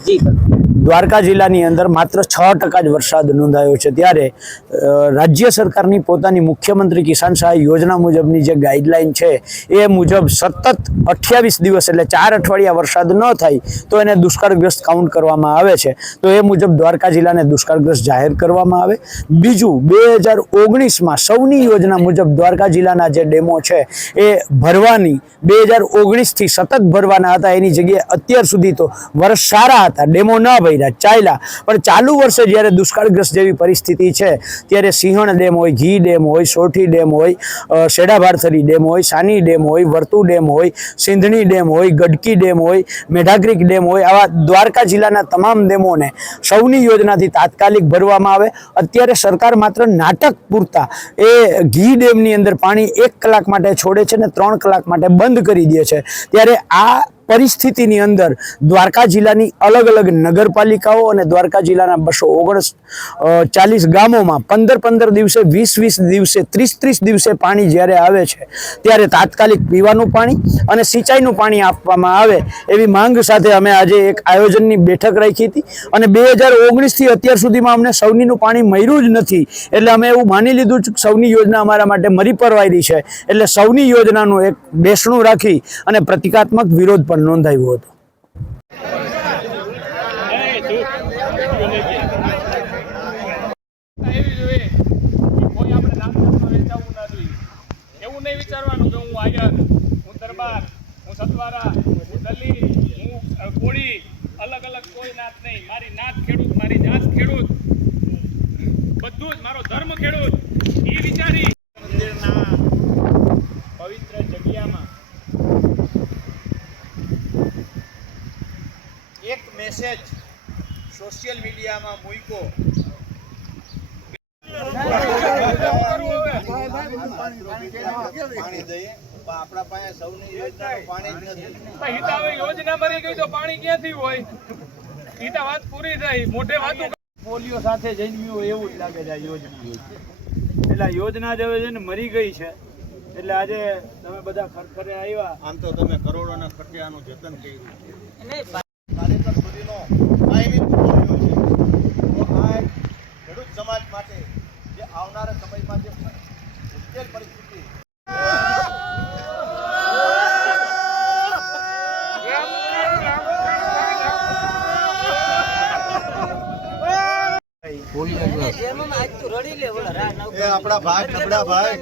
દ્વારકા જિલ્લાની અંદર માત્ર 6% જ વરસાદ નોંધાયો છે, ત્યારે રાજ્ય સરકારની પોતાની મુખ્યમંત્રી કિસાન સહાય યોજના મુજબની જે ગાઈડલાઈન છે એ મુજબ સતત 28 દિવસ એટલે 4 અઠવાડિયા વરસાદ ન થાય તો એને દુષ્કાળગ્રસ્ત કાઉન્ટ કરવામાં આવે છે। તો એ મુજબ દ્વારકા જિલ્લાને દુષ્કાળગ્રસ્ત જાહેર કરવામાં આવે। બીજું 2019માં સૌની યોજના મુજબ દ્વારકા જિલ્લાના જે ડેમો છે એ ભરવાની 2019થી સતત ભરવાના હતા, એની જગ્યાએ અત્યાર સુધી તો વર્ષ સારા હતા, ડેમો ન ભર્યા ચાલ્યા, પણ ચાલુ વર્ષે જ્યારે દુષ્કાળગ્રસ્ત જેવી પરિસ્થિતિ છે ત્યારે સિંહણ ડેમ હોય, ઘી ડેમ હોય, સોરઠી ડેમ હોય, શેડાભારથરી ડેમ હોય, સાની ડેમ હોય, વર્તુ ડેમ હોય, સિંધણી ડેમ હોય, ગડકી ડેમ હોય, મેઢાક્રીક ડેમ હોય, આવા દ્વારકા જિલ્લાના તમામ ડેમોને સૌની યોજનાથી તાત્કાલિક ભરવામાં આવે। અત્યારે સરકાર માત્ર નાટક પૂરતા એ ઘી ડેમની અંદર પાણી 1 કલાક માટે છોડે છે ને 3 કલાક માટે બંધ કરી દે છે, ત્યારે આ પરિસ્થિતિની અંદર દ્વારકા જિલ્લાની અલગ અલગ નગરપાલિકાઓ અને દ્વારકા જિલ્લાના 239 ગામોમાં 15 દિવસે, 20 દિવસે, 30 દિવસે પાણી જ્યારે આવે છે ત્યારે તાત્કાલિક પીવાનું પાણી અને સિંચાઈનું પાણી આપવામાં આવે એવી માંગ સાથે અમે આજે એક આયોજનની બેઠક રાખી હતી અને 2019થી અત્યાર સુધીમાં અમને સૌનીનું પાણી મળ્યું જ નથી, એટલે અમે એવું માની લીધું કે સૌની યોજના અમારા માટે મરી પરવાયેલી છે, એટલે સૌની યોજનાનું એક બેસણું રાખી અને પ્રતિકાત્મક વિરોધ પણ નોંધાવ્યો હતો। એવું નહીં વિચારવાનું કે હું આયર, હું દરબાર, હું સતવારા, હું દલિત, હું કોળી, અલગ અલગ કોઈ નાત નહીં, મારી નાત ખેડૂત, મારી જાત ખેડૂત, બધું જ મારો ધર્મ ખેડૂત, એ વિચારી મંદિરના પવિત્ર જગ્યામાં એક મેસેજ સોશિયલ મીડિયામાં મૂક્યો। યોજના મરી ગઈ તો પાણી ક્યાંથી હોય? ઈ તો વાત પૂરી થઈ, મોઢે વાતો પોલિયો સાથે જન્મ્યું હોય એવું જ લાગે છે આ યોજના। એટલે યોજના જ હવે છે ને મરી ગઈ છે, એટલે આજે તમે બધા ખરખરે આવ્યા। આમ તો તમે કરોડોના ખર્ચે આનું જતન કર્યું, ખેડૂત સમાજ માટે જે આવનારા સમયમાં જે મુશ્કેલ પરિસ્થિતિ આપણા ભાઈ નબળા ભાઈ